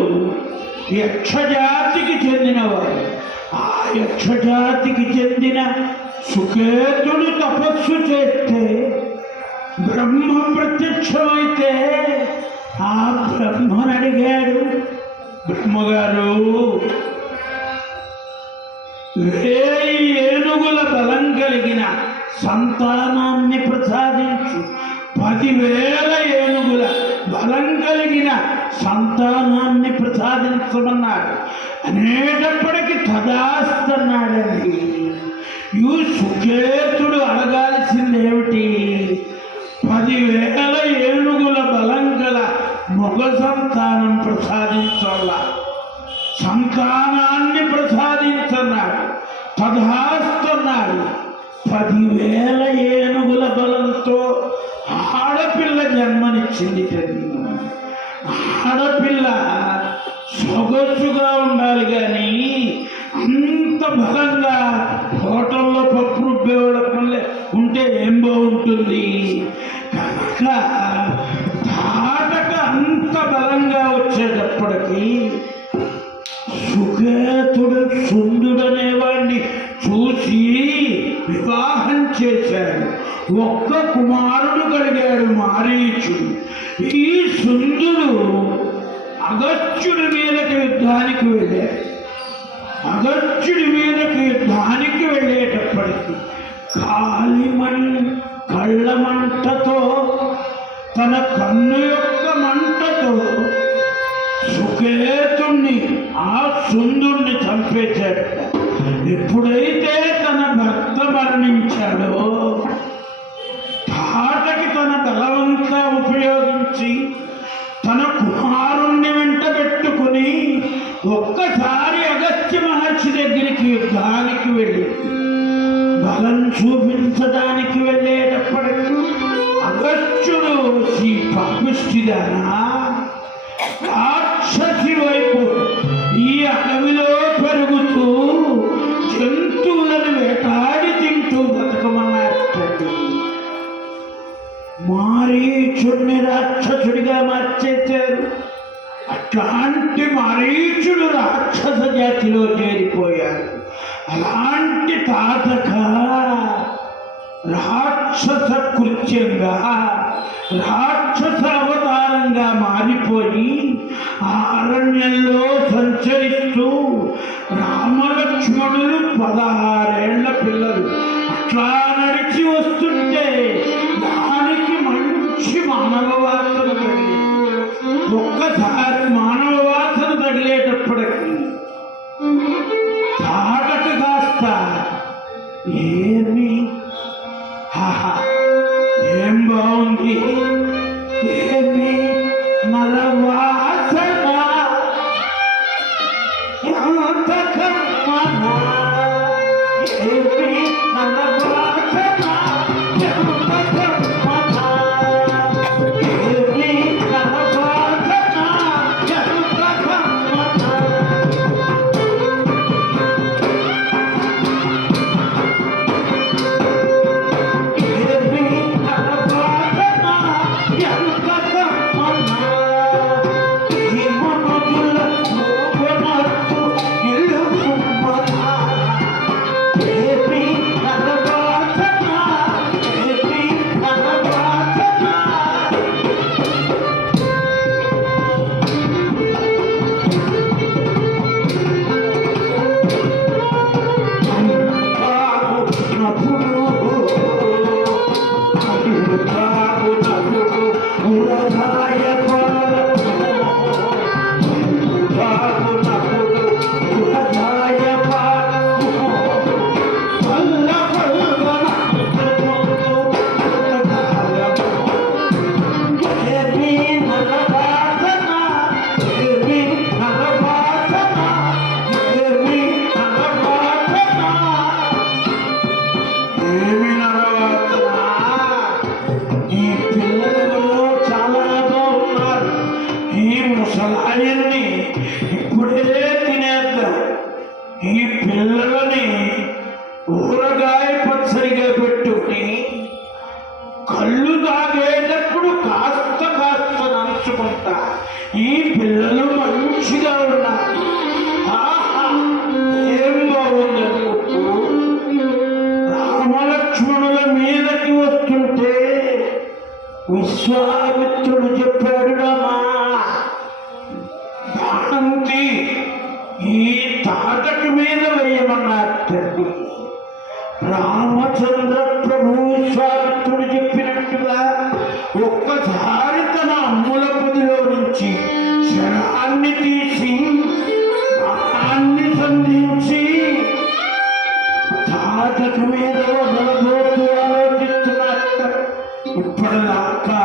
యక్షజాతికి చెందినవాడు. ఆ యక్షజాతికి చెందిన సుకేతుడు తపస్సు చేస్తే బ్రహ్మ ప్రత్యక్షమైతే ఆ బ్రహ్మను అడిగాడు, బ్రహ్మగారు 1000 ఏనుగుల బలం కలిగిన సంతానాన్ని ప్రసాదించు, 10,000 ఏనుగుల బలం కలిగిన సంతానాన్ని ప్రసాదించమన్నాడు. అనేటప్పటికీ తదాస్తన్నాడండి. ఈ సుకేతుడు అడగాల్సిందేమిటి? 10,000 ఏనుగుల బలం గల మగ సంతానం ప్రసాదించాల. సంతానాన్ని ప్రసాదించన్నాడు, తదాస్తన్నాడు. 10,000 ఏనుగుల బలంతో ఆడపిల్ల జన్మనిచ్చింది తల్లి. ఆడపిల్ల సొగసుగా ఉండాలి కానీ అంత బలంగా హోటల్లో పప్పు రుబ్బేవాళ్ళ ఉంటే ఏం బాగుంటుంది. కనుక తాటక అంత బలంగా వచ్చేటప్పటికి సుకేతుడు సుందుడనేవాడిని చూసి ఒక్క కుమారుడు కలిగాడు మారీచుడు. ఈ సుందుడు అగస్త్యుడి మీదకి యుద్ధానికి వెళ్ళాడు. అగస్త్యుడి మీదకి యుద్ధానికి వెళ్ళేటప్పటికి కళ్ళ మంటతో, తన కన్ను యొక్క మంటతో సుకేతుణ్ణి, ఆ సుందుణ్ణి చంపేశాడు. ఎప్పుడైతే తన భర్త మరణించాడో తాటకి తన బలవంతా ఉపయోగించి తన కుమారుణ్ణి వెంట పెట్టుకుని ఒక్కసారి అగస్త్య మహర్షి దగ్గరికి యుద్ధానికి వెళ్ళి బలం చూపించడానికి వెళ్ళేటప్పటికీ అగస్త్యుడు ఈ పాపిష్టిదానా రాక్షసి వైపు ఈ అడవిలో పెరుగుతూ జంతువులను వేటాడి తింటూ బతకమన్నాడు. మారీచుడిని రాక్షసుడిగా మార్చేశారు. అట్లాంటి మారీచుడు రాక్షస జాతిలో చేరిపోయాడు. అలాంటి తాతక రాక్షస కృత్యంగా, రాక్షస అవతారంగా మారిపోయి ఆ అరణ్యంలో సంచరిస్తూ రామలక్ష్మణులు 16 ఏళ్ల పిల్లలు అట్లా నడిచి వస్తుంటే దానికి మంచి మానవ వాసన తగిలి, ఒక్కసారి మానవ వాసన తగిలేటప్పటికీ తాటకు కాస్త ఏమి ఏం బాగుంది, ఏమి నరవాసన, ఎంత కమ్మన, ఏమి నరవాసన, ఎంత కమ్మన, ఏమి నరవాసన, ఎంత కమ్మన. పిల్లలని ఊరగాయ పచ్చడిగా పెట్టుకుని కళ్ళు తాగేటప్పుడు కాస్త కాస్త నంచుకుంటా. ఈ పిల్లలు మంచిగా ఉన్నారు, ఏం బాగుంది అనుకుంటూ రామలక్ష్మణుల మీదకి వస్తుంటే విశ్వామిత్రుడు చెప్పాడు, రామా బాణంతి ఈ తాటకి మీద వేయమన్నారు. రామచంద్ర ప్రభు విశ్వామిత్రుడు చెప్పినట్టుగా ఒక్కసారి తన అమ్ముల పొదిలో నుంచి శరాన్ని తీసి బాణాన్ని సంధించి తాటకి మీద వదలబోతూ ఆలోచిస్తున్నట్టు. ఇప్పటిదాకా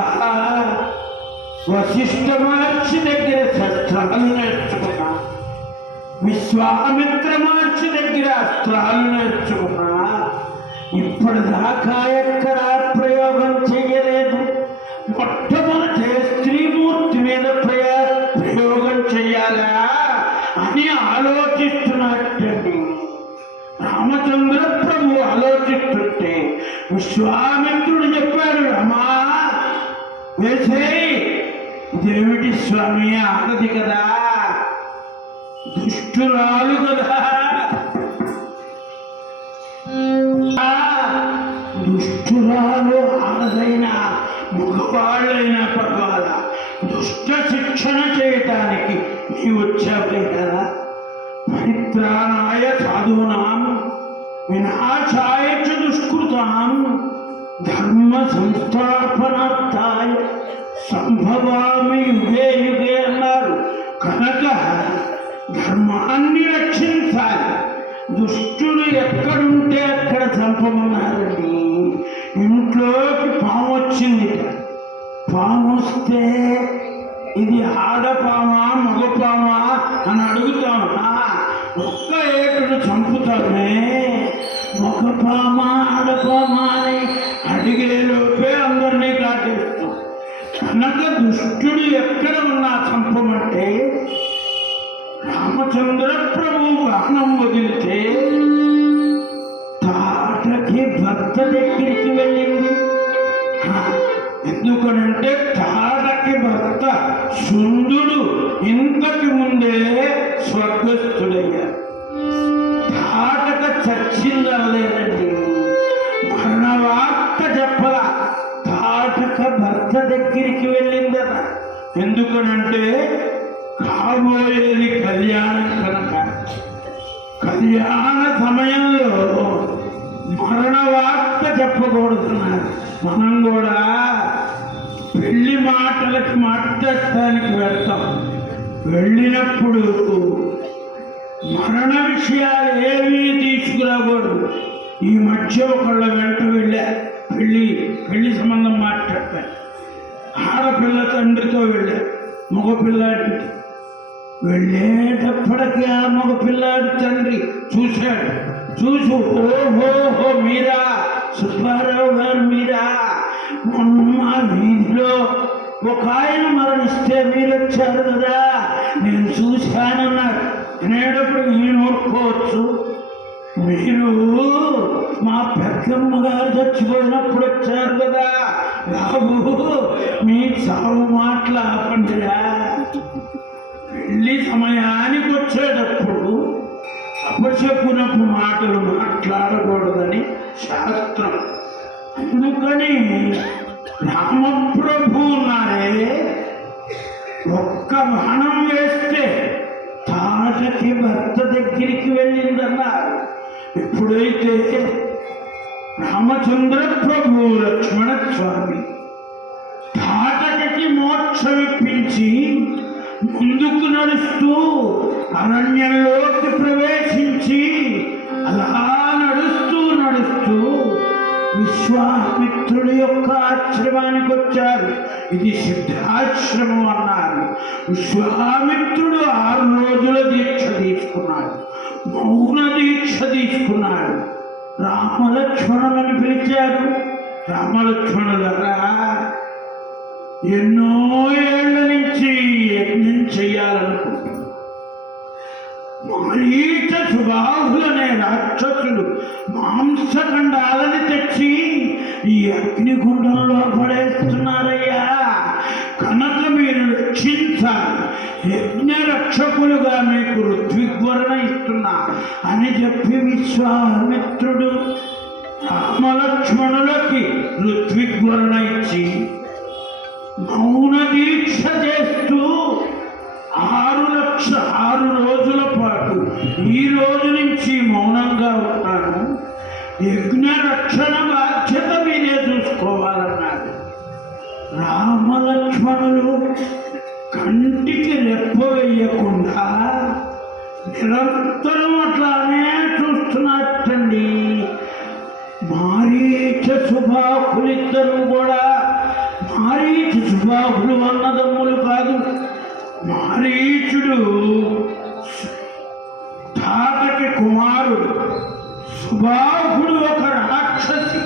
వశిష్ఠ మహర్షి దగ్గర శస్త్రాలు నేర్చుకున్నా, విశ్వామిత్ర మహర్షి దగ్గర అస్త్రాలు నేర్చుకున్నా, ఇప్పటిదాకా ఎక్కడా ప్రయోగం చెయ్యలేదు. మొట్టమొదటి స్త్రీమూర్తి మీద ప్రయోగం చెయ్యాలా అని ఆలోచిస్తున్నట్టు రామచంద్ర ప్రభు ఆలోచిస్తుంటే విశ్వామిత్రుడు చెప్పాడు, రామా వేసేయ్. దేవిటి స్వామి ఆడది కదా, దుష్టురాలు కదా, దుష్టు దుష్టురాలు ఆడదైనా మగవాళ్ళైనా పర్వాలా దుష్ట శిక్షణ చేయటానికి నీ వచ్చావే కదా. పరిత్రాణాయ సాధూనాం వినాశాయ చ దుష్కృతాం ధర్మ సంస్థాపనార్థాయ సంభవామి యుగే యుగే అన్నారు. కనుక ధర్మాన్ని రక్షించాలి. దుష్టుడు ఎక్కడుంటే అక్కడ చంపమన్నారండి. ఇంట్లోకి పాము వచ్చింది. పాము వస్తే ఇది ఆడపామా మగపామా అని అడుగుతామా? ఒక్క ఏటును చంపుతామే. మగపామా ఆడపామా అని అడిగేలోపే అందరినీ కాటేస్తాం. కనుక దుష్టుడు ఎక్కడ ఉన్నా చంపమంటే రామచంద్ర ప్రభు బాణం వదిలితే తాటకి భర్త దగ్గరికి వెళ్ళింది. ఎందుకనంటే తాటకి భర్త సుందుడు ఇంతకు ముందే స్వర్గస్థుడయ్యారు. తాటక చచ్చిందా లేదండి, మరణ వార్త చెప్పలా. తాటక భర్త దగ్గరికి వెళ్ళిందట. ఎందుకనంటే కాబోయేది కళ్యాణం కనుక. కళ్యాణ సమయంలో మరణ వార్త చెప్పకూడదున్నారు. మనం కూడా పెళ్లి మాటలకి మాట్లాడటానికి వెళ్తాం. వెళ్ళినప్పుడు మరణ విషయాలు ఏమీ తీసుకురాకూడదు. ఈ మధ్య ఒకళ్ళ వెంట వెళ్ళా పెళ్లి సంబంధం మాట్లాడతాను. ఆడపిల్ల తండ్రితో వెళ్ళా, మగపిల్లాడికి. వెళ్ళేటప్పటికీ ఆ మగపిల్లాడి తండ్రి చూశాడు. చూసి ఓహోహో మీరా, సుబ్బారావు గారు మీరా, మొన్న మా వీధిలో ఒక ఆయన మరణిస్తే మీరు వచ్చారు కదా, నేను చూశానన్నారు. అనేటప్పుడు నేను ఊరుకోవచ్చు, మీరు మా పెద్దమ్మ గారు చచ్చిపోయినప్పుడు వచ్చారు కదా బాబు, మీ చావు మాటలు ఆపండిరా. పెళ్లి సమయానికి వచ్చేటప్పుడు అపశకునపు మాటలు మాట్లాడకూడదని శాస్త్రం. అందుకని రామప్రభు ఉన్నారే, ఒక్క బాణం వేస్తే తాటకి భర్త దగ్గరికి వెళ్ళిందన్నారు. ఎప్పుడైతే రామచంద్ర ప్రభు లక్ష్మణ స్వామి తాటకి మోక్షం ఇప్పించి ముందుకు నడుస్తూ అరణ్యంలోకి ప్రవేశించి అలా నడుస్తూ విశ్వామిత్రుడి యొక్క ఆశ్రమానికి వచ్చారు. ఇది సిద్ధాశ్రమం అన్నారు. విశ్వామిత్రుడు 6 రోజుల దీక్ష తీసుకున్నాడు, మౌన దీక్ష తీసుకున్నాడు. రామలక్ష్మణులని పిలిచారు. రామలక్ష్మణులరా, ఎన్నో ఏళ్ల నుంచి యజ్ఞం చెయ్యాలనుకుంటున్నారు. మారీచ సుబాహులనే రాక్షసులు మాంసఖండాలని తెచ్చి ఈ అగ్నిగుండంలో పడేస్తున్నారయ్యా. కనుక మీరు రక్షించాలి, యజ్ఞ రక్షకులుగా మీకు ఋత్విగ్వరణ ఇస్తున్నా అని చెప్పి విశ్వామిత్రుడు రామలక్ష్మణులకి ఋత్విగ్వరణ ఇచ్చి మౌన దీక్ష చేస్తూ 6 రోజుల పాటు ఈ రోజు నుంచి మౌనంగా ఉంటాను, యజ్ఞ రక్షణ బాధ్యత మీరే చూసుకోవాలన్నాడు. రామలక్ష్మణులు కంటికి రెప్ప వేయకుండా నిరంతరం అట్లానే చూస్తున్నట్టండి. మారీచ సుబాహులిద్దరూ కూడా, మారీచ సుబాహులు అన్నదమ్ములు కాదు. మారీచుడు తాటకి కుమారుడు, సుబాహుడు ఒక రాక్షసి.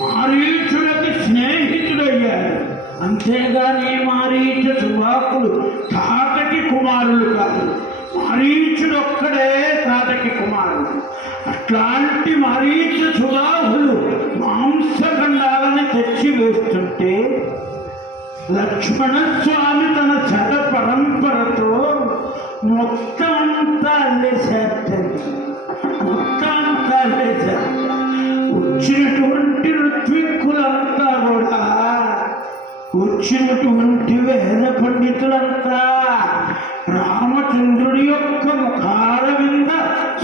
మారీచుడికి స్నేహితుడయ్యాడు. అంతేగాని మారీచ సుబాహుడు తాటకి కుమారులు కాదు. మారీచుడు ఒక్కడే తాటకి కుమారుడు. అట్లాంటి మారీచ సుబాహులు మాంసఖండాలని తెచ్చి వేస్తుంటే లక్ష్మణస్వామి తన శత పరంపరతో మొత్తం అంతా అల్లేశారు. వచ్చినటువంటి ఋత్విక్కులంతా కూడా, వచ్చినటువంటి వేద పండితులంతా రామచంద్రుడి యొక్క ముఖాల మీద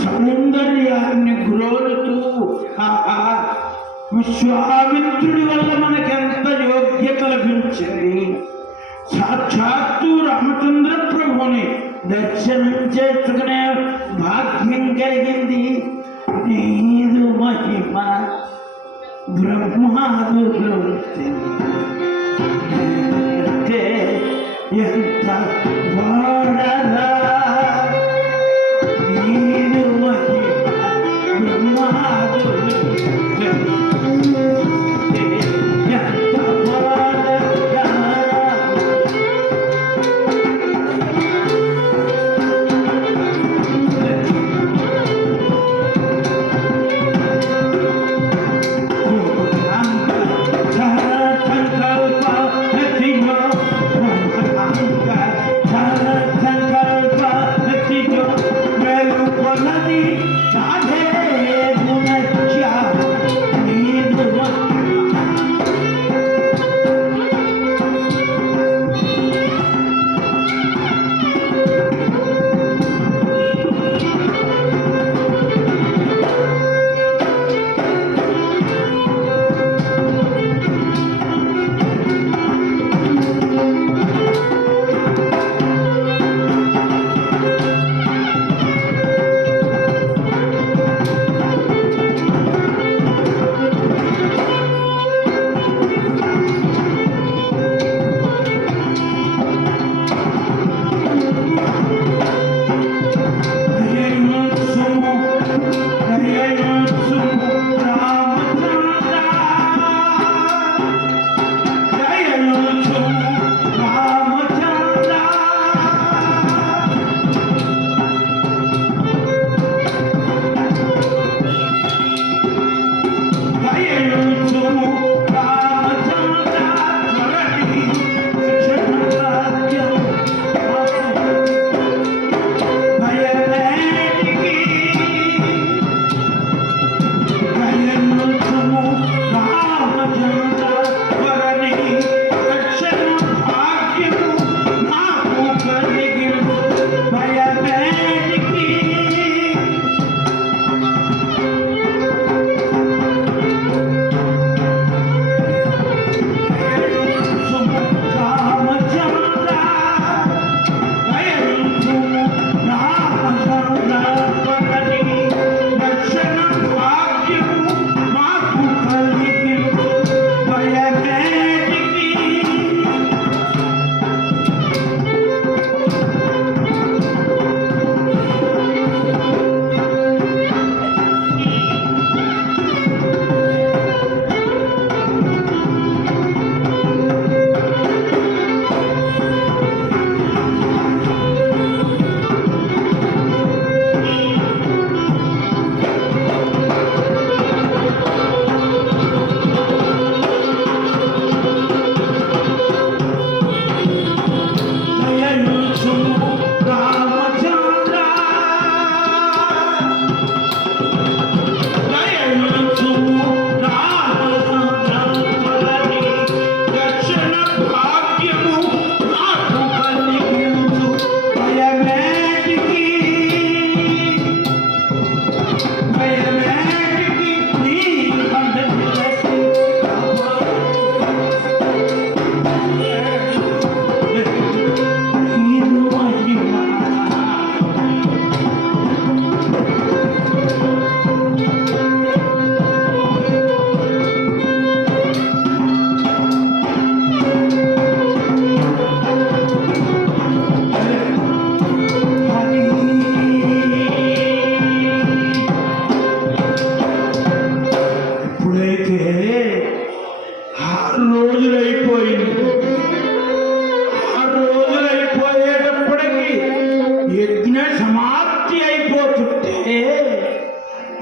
సౌందర్యాన్ని గ్రోలుతూ, ఆహా విశ్వామిత్రుడి వల్ల మనకెంత యోగ్యత లభించింది, సాక్షాత్తు రామచంద్ర ప్రభుని దర్శనం చేసుకునే భాగ్యం కలిగింది, నీదు మహిమ బ్రహ్మాదులు ఎంత వాడరా, నీదు మహిమ బ్రహ్మాదులు ఎంత వాడరా.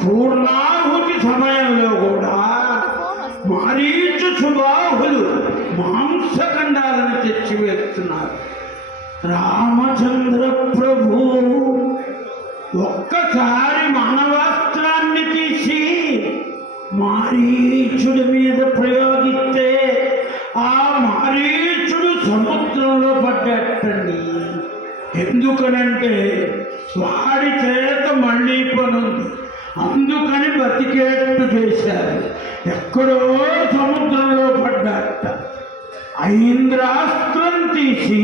పూర్ణాహుతి సమయంలో కూడా మారీచు సుబాహులు మాంసఖండాలను తెచ్చివేస్తున్నారు. రామచంద్ర ప్రభు ఒక్కసారి మానవాస్త్రాన్ని తీసి మారీచుడి మీద ప్రయోగిస్తే ఆ మారీచుడు సముద్రంలో పడ్డట్టండి. ఎందుకనంటే వాడి చేత మళ్ళీ పనుంది, అందుకని బతికేట్టు చేశారు. ఎక్కడో సముద్రంలో పడ్డట్ట. ఐంద్రాస్త్రం తీసి